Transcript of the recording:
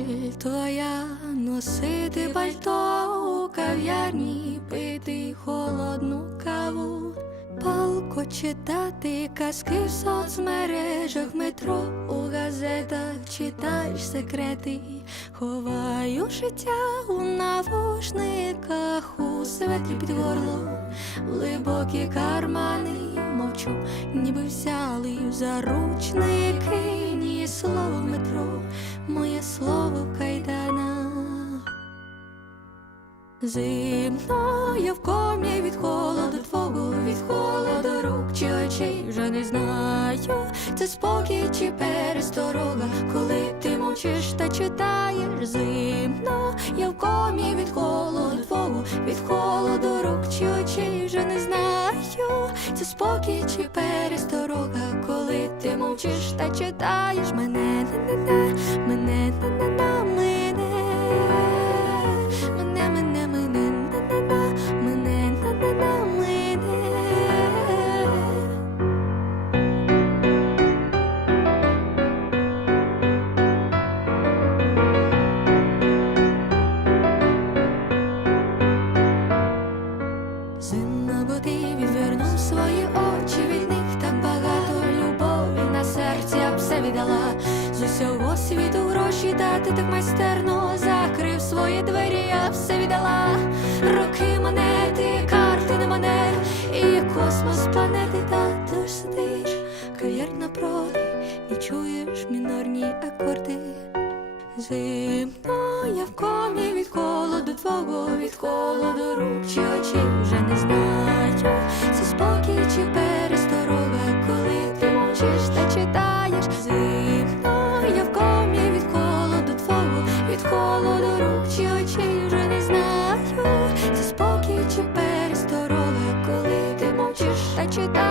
ціль твоя носити пальто у кав'ярні, пити холодну каву, палко читати казки в соцмережах, метро у газетах читаєш секрети, ховаю життя у навушниках, у светлі під горло, глибокі кармани мовчу, ніби взяли в заручники, ні слово в метро, моє слово в кайданах. Зимно я в комі від холоду твого, від холоду рук чи очей вже не знаю, це спокій чи пересторога, коли ти мовчиш та читаєш зимно, я в комі від холоду твого, від холоду рук чи очей вже не знаю, це спокій чи пересторога, коли ти мовчиш та читаєш мене, Бо ти відвернув свої очі від так багато любові на серці все віддала з усього світу гроші дати так майстерно закрив свої двері, я все віддала. Роки монети, карти не монет, і космос планети, ти ж сидиш, кав'ярня напроти, і чуєш мінорні акорди. Зимно в комі від холоду вже не знаю. Це спокій чи пересторога, коли ти мовчиш та читаєш. Зимно я в комі від холоду твого, від холоду рук чи очей вже не знаю. Це спокій чи пересторога, коли ти мовчиш та читаєш.